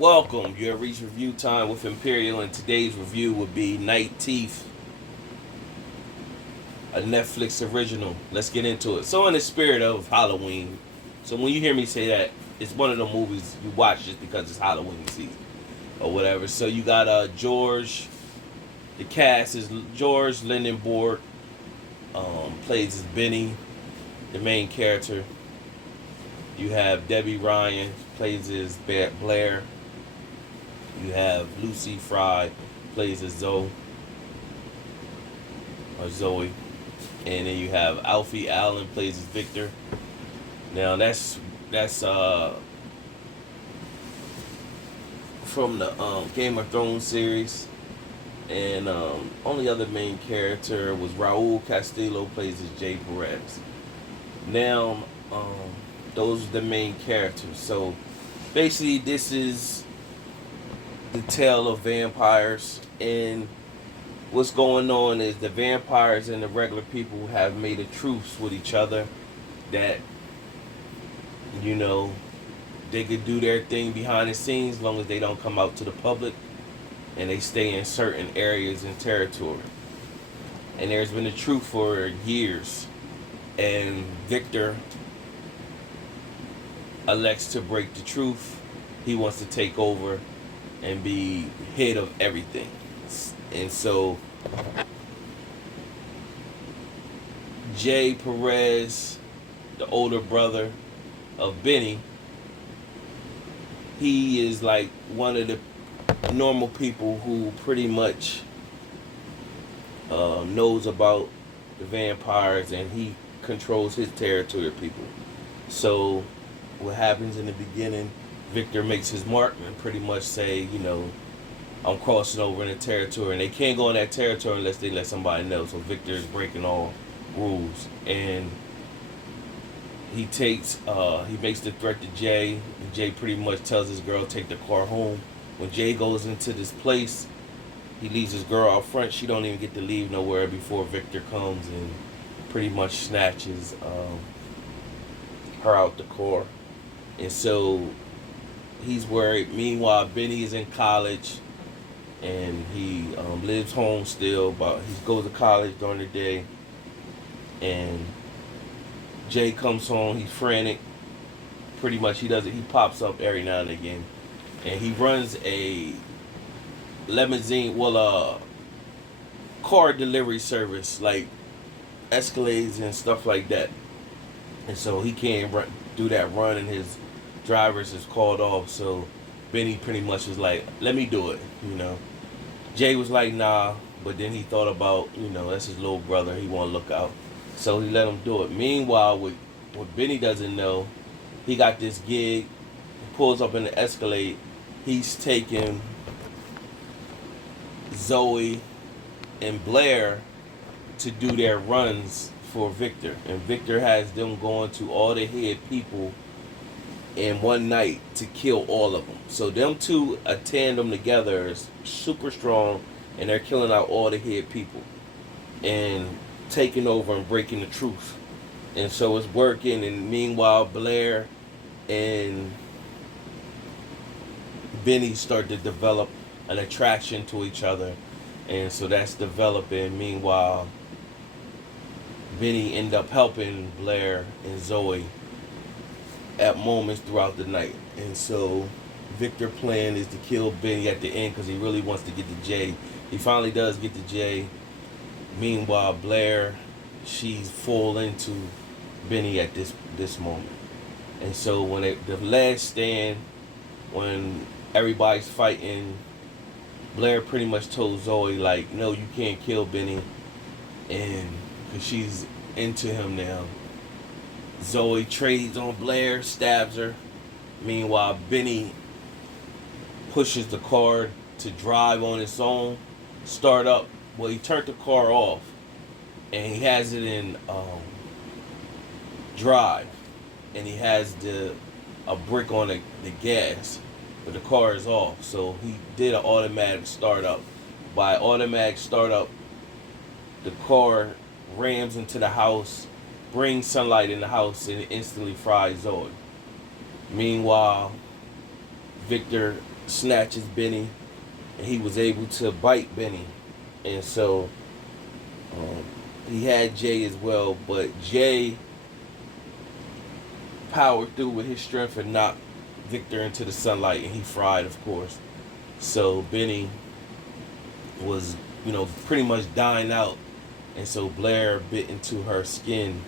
Welcome. You have reached review time with Imperial, and today's review would be Night Teeth, a Netflix original. Let's get into it. So, in the spirit of Halloween, so when you hear me say that, it's one of the movies you watch just because it's Halloween season or whatever. So you got George. The cast is George Lindenborg, plays as Benny, the main character. You have Debbie Ryan, plays as Blair. You have Lucy Fry, plays as Zoe. And then you have Alfie Allen, plays as Victor. Now that's from the Game of Thrones series. And only other main character was Raul Castillo, plays as Jay Perez. Now, those are the main characters. So basically, this is the tale of vampires, and what's going on is the vampires and the regular people have made a truce with each other that you know they could do their thing behind the scenes as long as they don't come out to the public and they stay in certain areas and territory. And there's been a truce for years, and Victor elects to break the truth. He wants to take over and be head of everything. And so Jay Perez, the older brother of Benny, he is like one of the normal people who pretty much knows about the vampires, and he controls his territory of people. So what happens in the beginning, Victor makes his mark and pretty much say, I'm crossing over in the territory, and they can't go in that territory unless they let somebody know. So Victor is breaking all rules, and he makes the threat to Jay, and Jay pretty much tells his girl take the car home. When Jay goes into this place, he leaves his girl out front. She don't even get to leave nowhere before Victor comes and pretty much snatches her out the car. And so he's worried. Meanwhile, Benny is in college, and he lives home still, but he goes to college during the day. And Jay comes home. He's frantic. Pretty much, he pops up every now and again, and he runs a car delivery service like Escalades and stuff like that. And so he can't do that run, and his drivers is called off. So Benny pretty much was like, let me do it, Jay was like, nah, but then he thought about, that's his little brother, he want to look out. So he let him do it. Meanwhile, what Benny doesn't know, he got this gig, he pulls up in the Escalade, he's taking Zoe and Blair to do their runs for Victor. And Victor has them going to all the head people in one night to kill all of them. So them two, a tandem together, is super strong, and they're killing out all the head people and taking over and breaking the truth. And so it's working, and meanwhile Blair and Benny start to develop an attraction to each other, and so that's developing. Meanwhile, Benny end up helping Blair and Zoe at moments throughout the night. And so Victor's plan is to kill Benny at the end because he really wants to get to Jay. He finally does get to Jay. Meanwhile, Blair, she's full into Benny at this moment. And so when the last stand, when everybody's fighting, Blair pretty much told Zoe, like, no, you can't kill Benny, and because she's into him now. Zoe trades on Blair, stabs her. Meanwhile, Benny pushes the car to drive on its own, start up. Well, he turned the car off, and he has it in drive, and he has a brick on the gas, but the car is off. So he did an automatic startup. By automatic startup, the car rams into the house, brings sunlight in the house, and it instantly fries Zoe. Meanwhile, Victor snatches Benny, and he was able to bite Benny, and so he had Jay as well, but Jay powered through with his strength and knocked Victor into the sunlight, and he fried, of course. So Benny was, pretty much dying out, and so Blair bit into her skin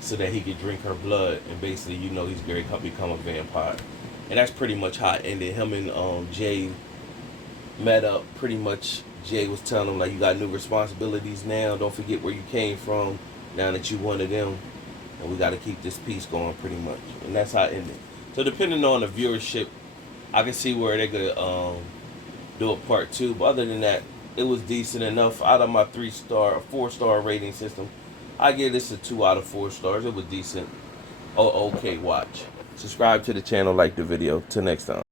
so that he could drink her blood, and basically, he's going to become a vampire. And that's pretty much how it ended. Him and Jay met up. Pretty much, Jay was telling him, like, you got new responsibilities now. Don't forget where you came from now that you one of them. And we got to keep this piece going, pretty much. And that's how it ended. So depending on the viewership, I can see where they could do a part 2. But other than that, it was decent enough. Out of my 4-star rating system, I give this a 2 out of 4 stars. It was decent. Okay watch. Subscribe to the channel, like the video. Till next time.